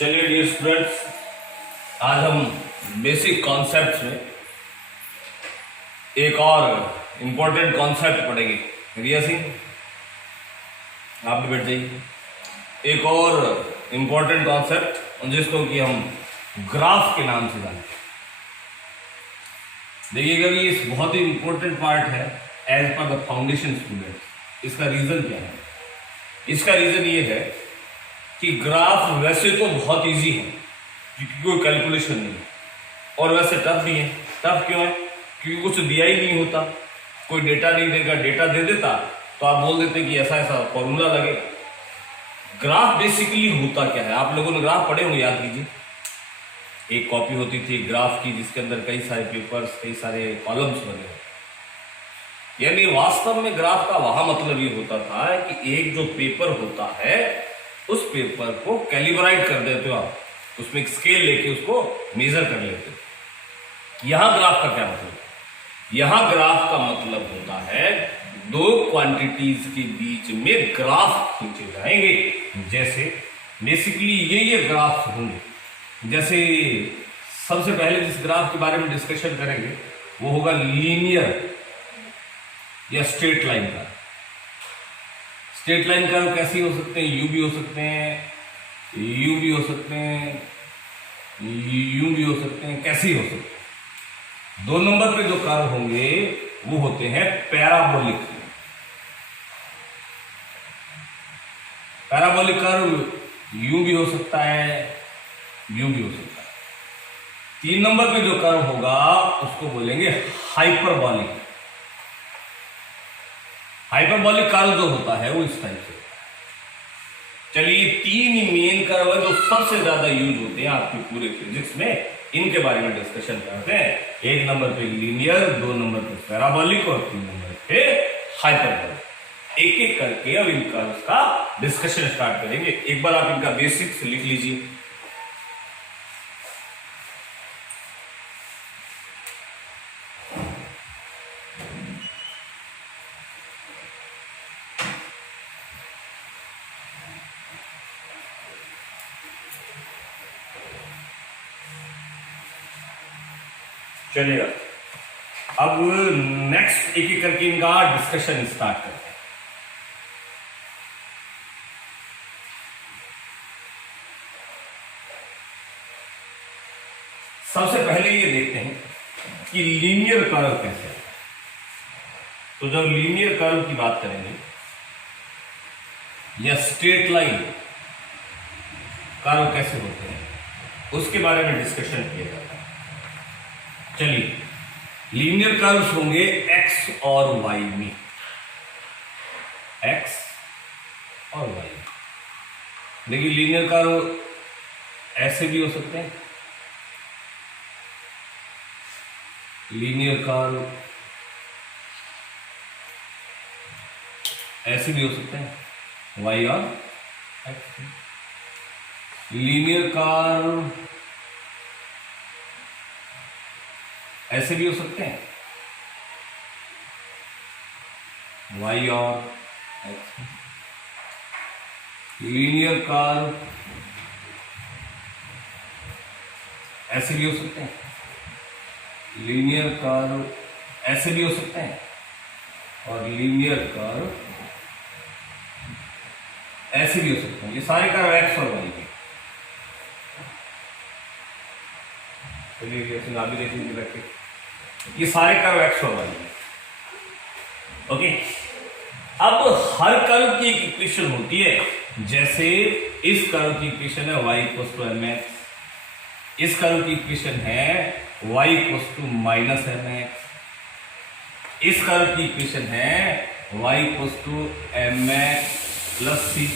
चलिए dear students, आज हम बेसिक कॉन्सेप्ट्स में एक और इम्पोर्टेंट कॉन्सेप्ट पढ़ेंगे। रिया सिंह, आप भी बैठ जाइए। एक और इम्पोर्टेंट कॉन्सेप्ट जिसको कि हम ग्राफ के नाम से जानते हैं। देखिएगा कि ये बहुत ही इम्पोर्टेंट पार्ट है as per the foundation student. इसका रीजन क्या है? इसका रीजन ये है कि ग्राफ वैसे तो बहुत इजी है क्योंकि कोई कैलकुलेशन नहीं है, और वैसे टफ भी है। टफ क्यों है? क्योंकि कुछ दिया ही नहीं होता, कोई डेटा नहीं देगा। डेटा दे देता तो आप बोल देते कि ऐसा ऐसा फॉर्मूला लगे। ग्राफ बेसिकली होता क्या है? आप लोगों ने ग्राफ पढ़े होंगे, याद कीजिए। एक कॉपी होती थी ग्राफ की जिसके अंदर कई सारे पेपर्स, कई सारे कॉलम्स बने होते। यानी वास्तव में ग्राफ का वहां मतलब ये होता था कि एक जो पेपर होता है उस पेपर को कैलिब्रेट कर देते हो आप, उसमें एक स्केल लेके उसको मेजर कर लेते हो। यहां ग्राफ का क्या मतलब? यहां ग्राफ का मतलब होता है दो क्वांटिटीज के बीच में ग्राफ खींचे जाएंगे। जैसे बेसिकली ये ग्राफ होंगे। जैसे सबसे पहले जिस ग्राफ के बारे में डिस्कशन करेंगे वो होगा लीनियर या स्ट्रेट लाइन का। स्ट्रेट लाइन का कैसे हो सकते हैं? यू भी हो सकते हैं, यू भी हो सकते हैं, यू भी हो सकते हैं, कैसे हो सकते हैं। 2 नंबर पे जो कर्व होंगे वो होते हैं पैराबोलिक। पैराबोलिक कर्व यू भी हो सकता है, यू भी हो सकता है। 3 नंबर पे जो कर्व होगा उसको बोलेंगे हाइपरबॉलिक। हाइपरबॉलिक कर्व जो होता है वो इस टाइप से। चलिए 3 मेन कर्व है जो सबसे ज्यादा यूज होते हैं आपके पूरे फिजिक्स में, इनके बारे में डिस्कशन करते हैं। 1 नंबर पे लीनियर, 2 नंबर पे पैराबोलिक और 3 नंबर पे हाइपरबॉलिक। एक एक करके अब इन कर्व्स का डिस्कशन स्टार्ट करेंगे। एक बार आप इनका बेसिक्स लिख लीजिए। चलिएगा, अब नेक्स्ट एक एक करके इनका डिस्कशन स्टार्ट करते हैं। सबसे पहले ये देखते हैं कि लीनियर कर्व कैसे है। तो जब लीनियर कर्व की बात करेंगे या स्ट्रेट लाइन कर्व कैसे होते हैं उसके बारे में डिस्कशन किया जाता है। चलिए, लीनियर कर्व्स होंगे एक्स और वाई में, एक्स और वाई। देखिए लीनियर कर्व ऐसे भी हो सकते हैं, लीनियर कर्व ऐसे भी हो सकते हैं, वाई और एक्स। लीनियर कर्व ऐसे भी हो सकते हैं, वाई और एक्स। लीनियर कर्व ऐसे भी हो सकते हैं, लीनियर कर्व ऐसे भी हो सकते हैं, और लीनियर कर्व ऐसे भी हो सकते हैं। ये सारे कर्व एक्स और वाई के। चलिए आप भी देख लीजिए रख के, ये सारे कर्व एक्स और वाई है। ओके, अब हर कर्व की एक इक्वेशन होती है। जैसे इस कर्व की इक्वेशन है y इक्वल्स टू mx, इस कर्व की इक्वेशन है y equals to minus mx, इस कर्व की इक्वेशन है y equals to mx plus c,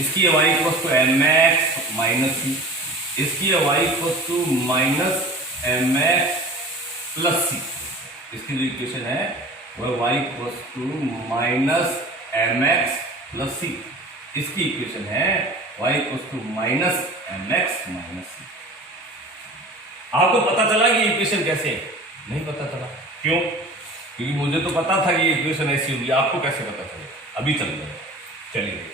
इसकी है y equals to mx minus c, इसकी है y equals to minus mx plus c। इसकी जो इक्वेशन है वह y equals to minus mx plus c। इसकी इक्वेशन है y equals to minus mx minus c। आपको पता चला कि इक्वेशन कैसे है? नहीं पता चला। क्यों? क्योंकि मुझे तो पता था कि इक्वेशन ऐसी होगी, आपको कैसे पता चलेगा? अभी चल रहा है। चलिए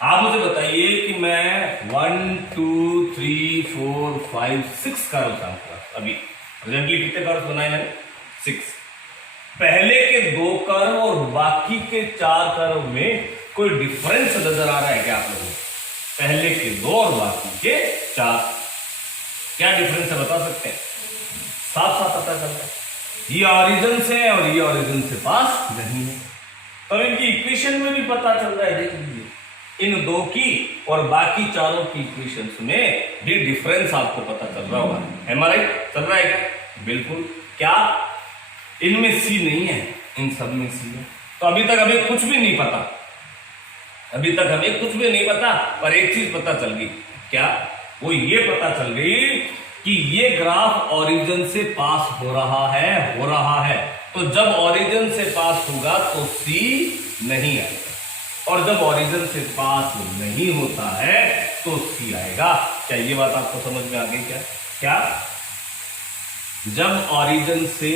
आप मुझे बताइए कि मैं 1 2 3 4 5 6 कर्व सांगा अभी प्रेजेंटली कितने कर्व बनाए मैंने 6। पहले के 2 कर्व और बाकी के 4 कर्व में कोई डिफरेंस नजर आ रहा है क्या आप लोगों को? पहले के 2 और बाकी के 4 क्या डिफरेंस है बता सकते हैं? साफ साफ पता चल रहा है ये ऑरिजिन से है और ये ऑरिजिन से पास नहीं है। तो इनकी इक्वेशन में भी पता चल रहा है, देख लीजिए इन 2 की और बाकी चारों की इक्वेशंस में भी डिफरेंस आपको पता चल रहा होगा। एम आई राइट? चल रहा है क्या? बिल्कुल। क्या इनमें सी नहीं है? इन सब में सी है। तो अभी तक हमें कुछ भी नहीं पता, अभी तक हमें कुछ भी नहीं पता, पर एक चीज पता चल गई। क्या? वो ये पता चल गई कि ये ग्राफ ओरिजिन से पास हो रहा है। तो जब ओरिजिन से पास होगा तो सी नहीं आएगा, और जब ओरिजिन से पास नहीं होता है तो सी आएगा। क्या ये बात आपको समझ में आ गई? क्या जब ओरिजिन से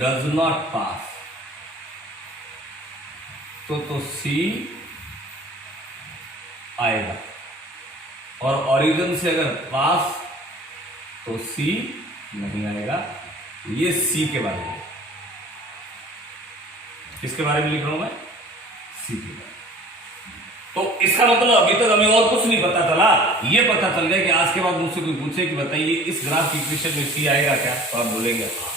डज नॉट पास तो सी आएगा, और ओरिजिन से अगर पास तो सी नहीं आएगा। ये सी के बारे में, किसके बारे में लिख रहा हूं मैं? सी के बारे में। तो इसका मतलब अभी तक हमें और कुछ नहीं पता चला, ये पता चल गया कि आज के बाद मुझसे कोई पूछे कि बताइए इस ग्राफ की इक्वेशन में सी आएगा क्या, तो आप बोलेंगे हाँ।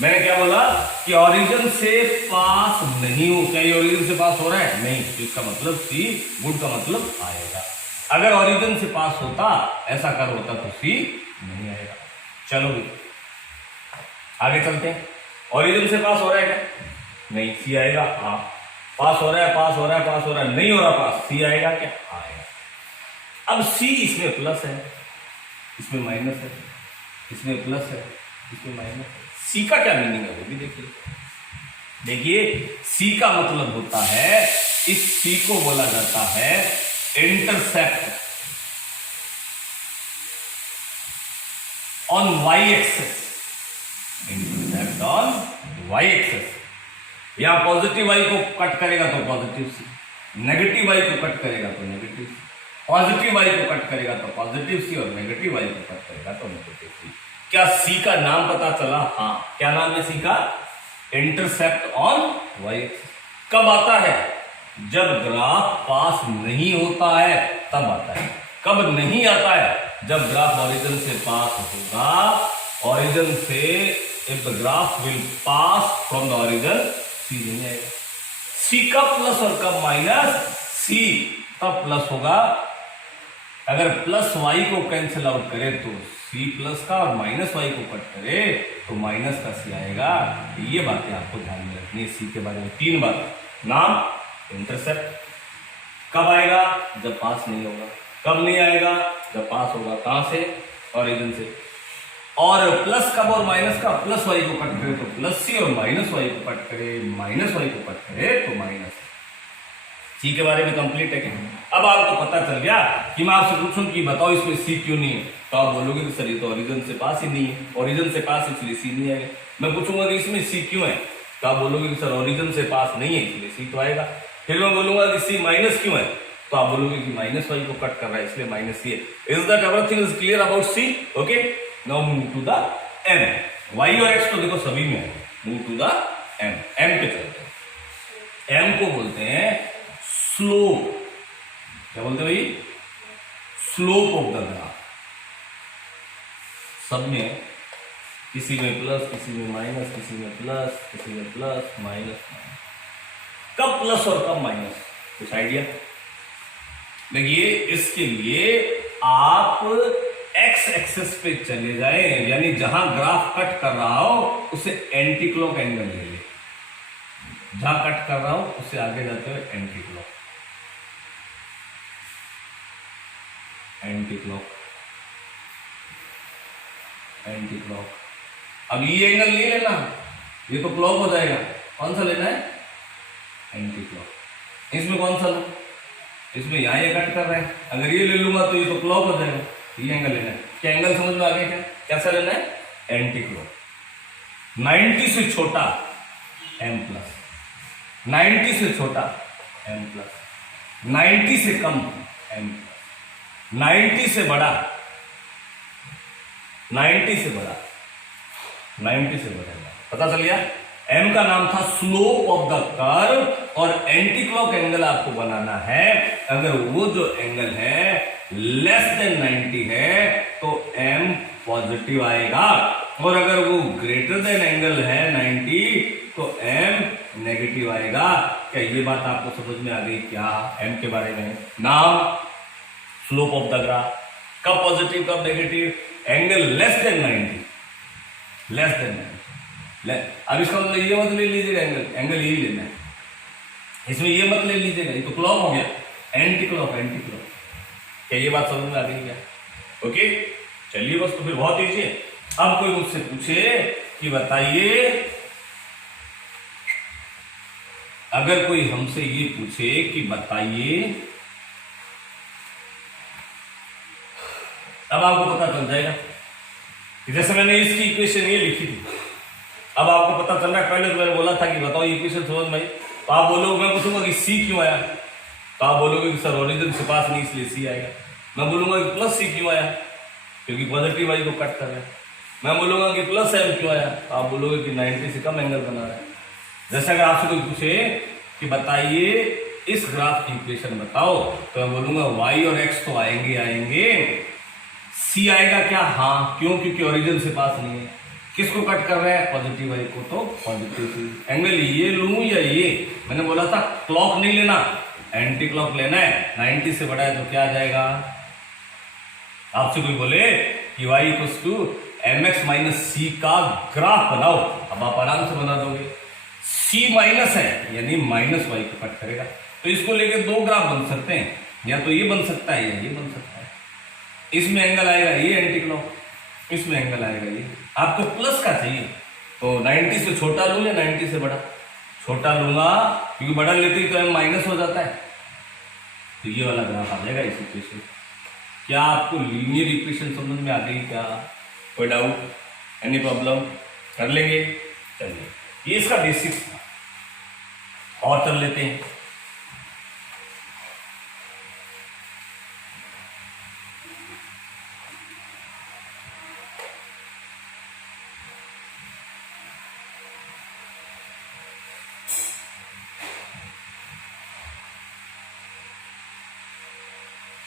मैंने क्या बोला कि ओरिजिन से पास नहीं हो। क्या ये ओरिजिन से पास हो रहा है? नहीं, तो इसका मतलब सी गुड का मतलब आएगा। अगर ओरिजिन से पास होता, ऐसा कर होता तो सी नहीं आएगा। चलो भी आगे चलते हैं। ओरिजिन से पास हो रहा है क्या? नहीं, सी आएगा। हाँ, पास हो रहा है, पास हो रहा है, पास हो रहा है, नहीं हो रहा पास, सी आएगा क्या? आएगा। अब सी इसमें प्लस है, इसमें माइनस है, इसमें प्लस है, इसमें माइनस है। सी का क्या मीनिंग है वो भी देखिए सी का मतलब होता है, इस सी को बोला जाता है intercept on y axis. Intercept on y axis. या पॉजिटिव वाई को कट करेगा तो पॉजिटिव सी, नेगेटिव वाई को कट करेगा तो नेगेटिव सी, पॉजिटिव वाई को कट करेगा तो पॉजिटिव सी, और नेगेटिव वाई को कट करेगा तो नेगेटिव सी। क्या सी का नाम पता चला? हाँ। क्या नाम है सी का? Intercept on Y axis. कब आता है? जब ग्राफ पास नहीं होता है तब आता है। कब नहीं आता है? जब ग्राफ ओरिजिन से पास होगा। ओरिजिन से if the graph will pass from the origin, C नहीं आएगा। सी कब प्लस और कब माइनस? सी तब प्लस होगा अगर प्लस वाई को कैंसिल आउट करे तो सी प्लस का, और माइनस वाई को कट करे तो माइनस का सी आएगा। ये बातें आपको ध्यान में रखनी है सी के बारे में। 3 बात। नाम, इंटरसेप्ट। कब आएगा? जब पास नहीं होगा। कब नहीं आएगा? जब पास होगा। कहां से? ओरिजिन से। और प्लस कब और माइनस का? प्लस वाई को कट करे तो प्लस सी, और माइनस वाई को कट करे, माइनस वाई को कट करे तो माइनस। सी के बारे में कंप्लीट है क्या? अब आपको पता चल गया कि मैं आपसे पूछूं कि बताओ इसमें सी क्यों नहीं है, तो आप बोलोगे कि सर ये तो ओरिजिन से पास ही नहीं है, ओरिजिन से पास इसलिए सी नहीं आएगा। मैं पूछूंगा कि इसमें सी क्यों है, तो आप बोलोगे कि सर ओरिजिन से पास नहीं है इसलिए सी तो आएगा। फिर मैं बोलूंगा कि सी माइनस क्यों है, तो आप बोलोगे कि माइनस वाई को कट कर रहा है इसलिए माइनस सी है। Is that everything is clear about c? Okay, now move to the m. Y और एक्स तो देखो सभी में है। Move to the m. M पे चलते हैं। एम को बोलते हैं स्लोप। क्या बोलते हैं भाई? Slope of the graph. सब में, किसी में प्लस, किसी में माइनस, किसी में प्लस, किसी में प्लस माइनस। कब प्लस और कब माइनस, कुछ आइडिया? देखिए इसके लिए आप एक्स एक्सेस पे चले जाएं, यानी जहां ग्राफ कट कर रहा हो उसे एंटी क्लॉक एंगल ले ले। जहां कट कर रहा हो उससे आगे जाते हुए anti clock, anti clock, anti clock. अब ये एंगल नहीं लेना, ये तो क्लॉक हो जाएगा। कौन सा लेना है? Anti clock. इसमें कौन सा लो? इसमें यहां ये कट कर रहे हैं, अगर ये ले लूंगा तो ये तो क्लॉक हो जाएगा। ये एंगल लेना है। क्या एंगल समझ में आ गया? क्या कैसा लेना है? Anti clock. 90 से छोटा एम प्लस, 90 से छोटा m प्लस, 90 से कम m प्लस, 90 से बड़ा, 90 से बड़ा, 90 से बड़ा। पता चल गया? m का नाम था स्लोप ऑफ द कर्व और एंटी क्लॉक एंगल आपको बनाना है। अगर वो जो एंगल है लेस देन 90 है तो m पॉजिटिव आएगा, और अगर वो ग्रेटर देन एंगल है 90 तो m नेगेटिव आएगा। क्या ये बात आपको समझ में आ गई? क्या m के बारे में? नाम स्लोप ऑफ द ग्राफ, कब पॉजिटिव कब negative, angle less than 90, less than 90। अब इसका मतलब ये मत ले लीजिएगा, एंगल यही लेना है, इसमें ये मत ले लीजिएगा, ये तो क्लॉक हो गया, एंटी क्लॉक, एंटी क्लॉक। क्या ये बात समझ में आ गई क्या? ओके, चलिए बस, तो फिर बहुत ईजी है। अब कोई मुझसे पूछे कि बताइए, अगर कोई हमसे ये पूछे कि बताइए, अब आपको पता चल जाएगा कि जैसे मैंने इसकी इक्वेशन ये लिखी थी, अब आपको पता चल रहा है। पहले तो मैंने बोला था कि बताओ इक्वेशन समझ में आई, तो आप बोलोगे, मैं पूछूंगा कि सी क्यों आया, तो आप बोलोगे कि सर ओरिजिन से पास नहीं इसलिए सी आएगा। मैं बोलूंगा कि प्लस सी क्यों आया, क्योंकि पॉजिटिव वाई को कट कर रहा है। मैं बोलूंगा कि प्लस एम क्यों आया, तो आप बोलोगे कि 90 से कम एंगल बना रहा है। जैसे अगर आपसे कोई पूछे कि बताइए इस ग्राफ की इक्वेशन बताओ, तो मैं बोलूंगा वाई और एक्स तो आएंगे आएंगे, सी आएगा क्या? हाँ, क्यों? क्योंकि ओरिजिन से पास नहीं है। किसको कट कर रहा है? पॉजिटिव वाई को, तो पॉजिटिव सी। एंगल ये लूं या ये? मैंने बोला था क्लॉक नहीं लेना, एंटी क्लॉक लेना है। 90 से बड़ा है तो क्या आ जाएगा? आपसे कोई बोले कि y equals to mx minus c का ग्राफ बनाओ, अब आप आराम से बना दोगे। c माइनस है यानी माइनस वाई को कट करेगा, तो इसको लेके दो ग्राफ बन सकते हैं, या तो ये बन सकता है या ये बन सकता है। इसमें एंगल आएगा ये एंटी क्लॉक, इसमें एंगल आएगा ये। आपको प्लस का चाहिए तो 90 से छोटा लूं या 90 से बड़ा? छोटा लूंगा, क्योंकि बड़ा लेते ही तो m माइनस हो जाता है, तो ये वाला ग्राफ आ जाएगा इस इक्वेशन। क्या आपको लीनियर इक्वेशन समझ में आ गई क्या? कोई डाउट, एनी प्रॉब्लम? कर लेंगे? चलिए, ये इसका बेसिक्स था, और कर लेते हैं।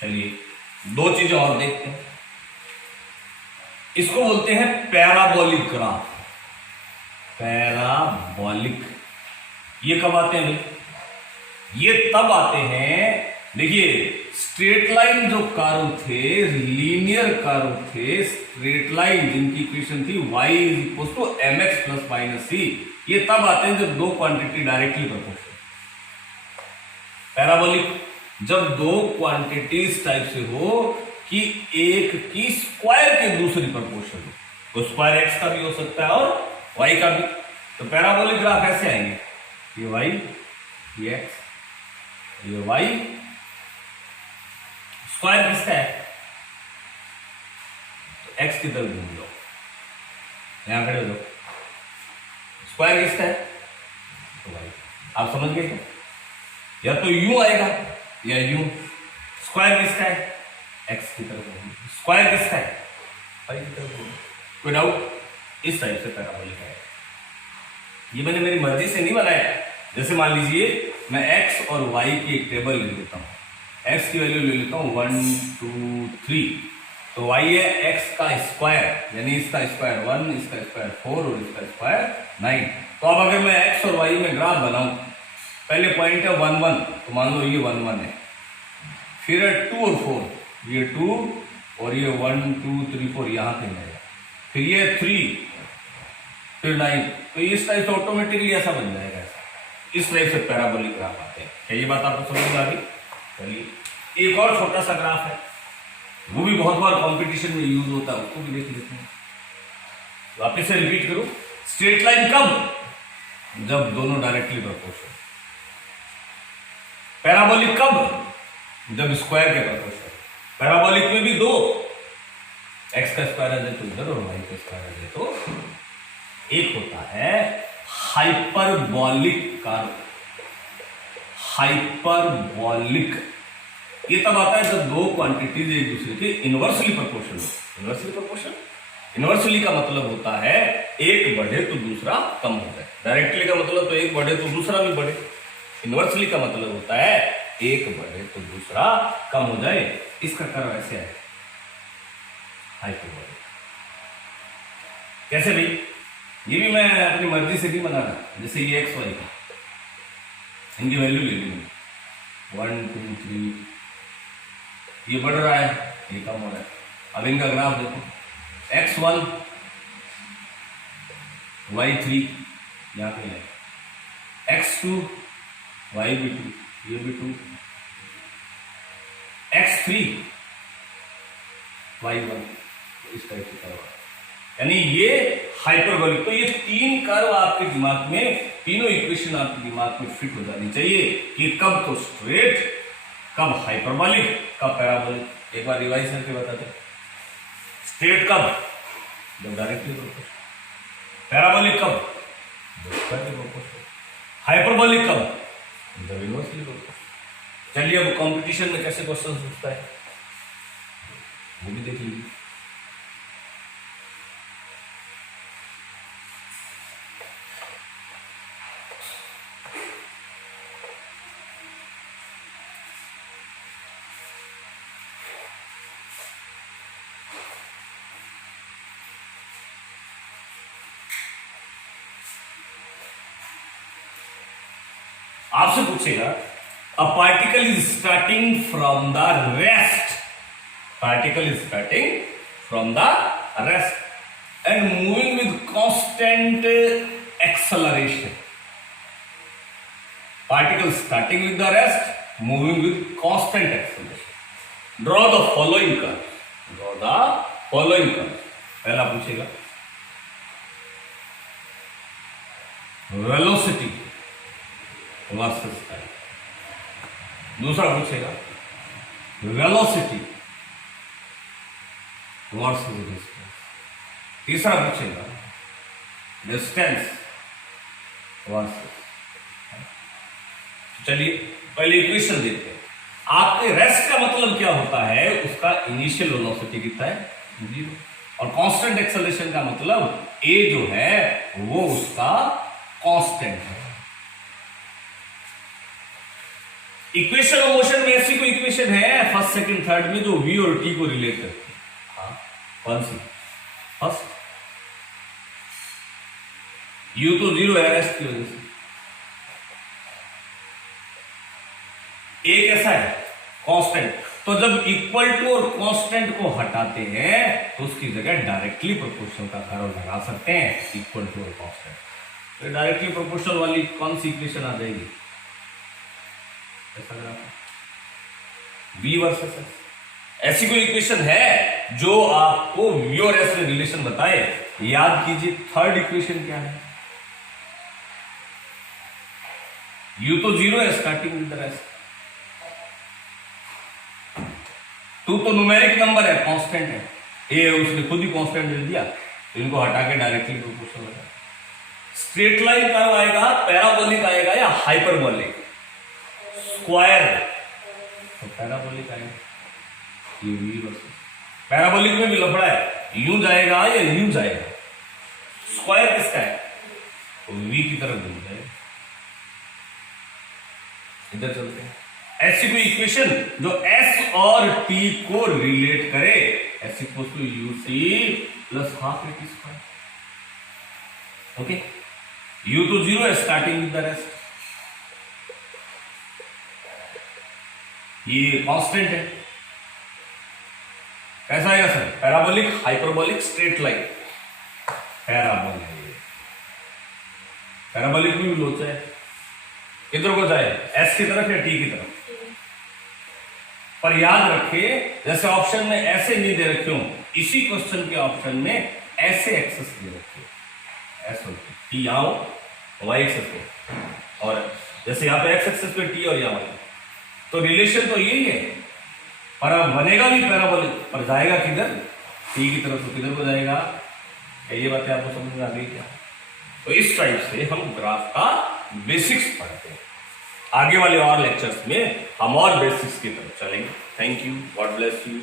चलिए, दो चीजें और देखते हैं। इसको बोलते हैं पैराबोलिक ग्राफ। पैराबोलिक, ये कब आते हैं भाई? ये तब आते हैं, देखिए स्ट्रेट लाइन जो कर्व थे, लीनियर कर्व थे, स्ट्रेट लाइन जिनकी इक्वेशन थी y is equal to mx plus minus c, ये तब आते हैं जब दो क्वांटिटी डायरेक्टली प्रोपोर्शनल। पैराबोलिक जब दो क्वांटिटी इस टाइप से हो कि एक की स्क्वायर के दूसरी प्रोपोर्शन हो, तो स्क्वायर एक्स का भी हो सकता है और वाई का भी। तो पैराबोलिक ग्राफ ऐसे आएंगे, ये वाई, ये एक्स, ये वाई, स्क्वायर किसका है? तो एक्स की तरफ घूम लो, यहां खड़े हो जाओ, स्क्वायर किसका है? तो वाई। आप समझ गए क्या? या तो यू आएगा या यू। स्क्वायर किसका है? एक्स की तरफ। स्क्वायर किसका है? वाई की तरफ। कोई डाउट? इस टाइप से पैराबोलिक है। ये मैंने मेरी मर्जी से नहीं बनाया। जैसे मान लीजिए मैं एक्स और वाई की एक टेबल ले लेता हूं, एक्स की वैल्यू ले लेता हूं 1 2 3, तो वाई है एक्स का स्क्वायर, यानी इसका स्क्वायर 1, इसका स्क्वायर 4 और इसका स्क्वायर 9। तो अब अगर मैं एक्स और वाई में ग्राफ बनाऊं, पहले पॉइंट है 1 1, तो मान लो ये 1 1 है, फिर है 2 और 4, ये 2 और ये 1 2 3 4 यहां कहीं आएगा, फिर ये 3, फिर 9, तो इस टाइप से ऑटोमेटिकली ऐसा बन जाएगा। इस टाइप से पैराबोलिक ग्राफ आते हैं। क्या ये बात आपको समझ में आ गई? चलिए एक और छोटा सा ग्राफ है, वो भी बहुत बार कंपटीशन में यूज होता है, उसको भी देख लेते हैं। वापस से रिपीट करो, स्ट्रेट लाइन कब? जब दोनों डायरेक्टली प्रोपोर्शनल। पैराबोलिक कब? जब स्क्वायर के प्रोपोर्शनल। पैराबोलिक में भी दो, एक्स का स्क्वायर आ जाए तो इधर और वाई का स्क्वायर आ जाए तो। एक होता है हाइपरबोलिक कर्व। हाइपरबॉलिक। ये तब आता है जब दो क्वांटिटीज एक दूसरे के इनवर्सली प्रोपोर्शनल हो। इनवर्सली प्रोपोर्शनल, इनवर्सली का मतलब होता है एक बढ़े तो दूसरा कम हो जाए। डायरेक्टली का मतलब तो एक बढ़े तो दूसरा भी बढ़े। इनवर्सली का मतलब होता है एक बढ़े तो दूसरा कम हो जाए। इसका कर्व ऐसे है हाइपरबॉलिक। कैसे भाई? ये भी मैं अपनी मर्जी से नहीं बना रहा। जैसे ये एक्स वाई का, इनकी वैल्यू ले ली 1 2 3, ये बढ़ रहा है, ये कम हो रहा है। अब इनका ग्राफ देखो, x1 y3 यहाँ पे है, x2 y2 ये भी 2, x3 y1 इस टाइप से कर्व। यानी ये हाइपरबोलिक। तो ये तीन कर्व आपके दिमाग में, तीनों इक्वेशन आपके दिमाग में फिट हो जानी चाहिए कि कब तो स्ट्रेट, कब हाइपरबोलिक, कब पैराबोलिक। एक बार रिवाइज करके बता दो। स्ट्रेट कब? जब डायरेक्टली प्रोपोर्शनल। पैराबोलिक कब? जब स्क्वायरली प्रोपोर्शनल। हाइपरबोलिक कब? जब इनवर्सली प्रोपोर्शनल। चलिए अब कंपटीशन में कैसे क्वेश्चन पूछता है वो भी देख लीजिए। आपसे पूछेगा a particle is starting from the rest, particle is starting from the rest and moving with constant acceleration. Particle starting with the rest, moving with constant acceleration. Draw the following curve, draw the following curve. पहला पूछेगा velocity versus time. दूसरा पूछेगा velocity versus distance. तीसरा पूछेगा distance versus. चलिए पहले equation देखते हैं। आपके रेस्ट का मतलब क्या होता है? उसका इनिशियल वेलोसिटी कितना है? 0। और कांस्टेंट एक्सेलरेशन का मतलब ए जो है वो उसका कांस्टेंट है। इक्वेशन ऑफ मोशन में ऐसी कोई इक्वेशन है फर्स्ट सेकंड थर्ड में जो v और t को रिलेट करती है? हाँ, कौन सी? फर्स्ट। u तो 0 है रेस्ट की वजह से। a कैसा है? कांस्टेंट। तो जब इक्वल टू और कांस्टेंट को हटाते हैं तो उसकी जगह डायरेक्टली प्रोपोर्शनल का कर्व लगा सकते हैं, इक्वल टू और कांस्टेंट। तो डायरेक्टली प्रोपोर्शनल वाली कौन सी इक्वेशन आ जाएगी? V versus S। ऐसी कोई इक्वेशन है जो आपको V और S में रिलेशन बताए? याद कीजिए थर्ड इक्वेशन क्या है? U तो 0 है स्टार्टिंग विद द रेस्ट। 2 तो न्यूमेरिक नंबर है, कांस्टेंट है। A उसने खुद ही कांस्टेंट दे दिया तो इनको हटा के डायरेक्टली प्रोपोर्शनल लगा। स्ट्रेट लाइन कर्व आएगा, पैराबोलिक आएगा या हाइपरबोलिक? स्क्वायर तो पैराबोलिक आएगा। ये V वर्सेस पैराबोलिक में भी लफड़ा है, यूं जाएगा या यूं जाएगा। स्क्वायर किसका है? तो V की तरफ घूम जाएगा। इधर चलते हैं। ऐसी कोई इक्वेशन जो S और T को रिलेट करे, S equals to UT plus half AT square. Okay, U तो 0 है स्टार्टिंग विद द रेस्ट। ये कांस्टेंट है। कैसा आएगा sir? Parabolic, hyperbolic, straight line. Parabolic. Parabolic में भी लोचा है, किधर को जाए? एस की तरफ या टी की तरफ? पर याद रखिए जैसे ऑप्शन में ऐसे नहीं दे रखे हो, इसी क्वेश्चन के ऑप्शन में ऐसे एक्सेस दे रखे हो। एस और टी यहां हो, वाई एक्सेस पे, और जैसे यहां पे एक्स एक्सेस पे टी और यहां वाई, तो रिलेशन तो यही है। पर अब बनेगा भी पैराबोलिक, पर जाएगा किधर? टी की तरफ। तो किधर को जाएगा? ये बातें आपको समझ में आ गई क्या? तो इस टाइप से हम ग्राफ का बेसिक्स पढ़ते हैं। आगे वाले और लेक्चर्स में हम और बेसिक्स की तरफ चलेंगे। Thank you, God bless you.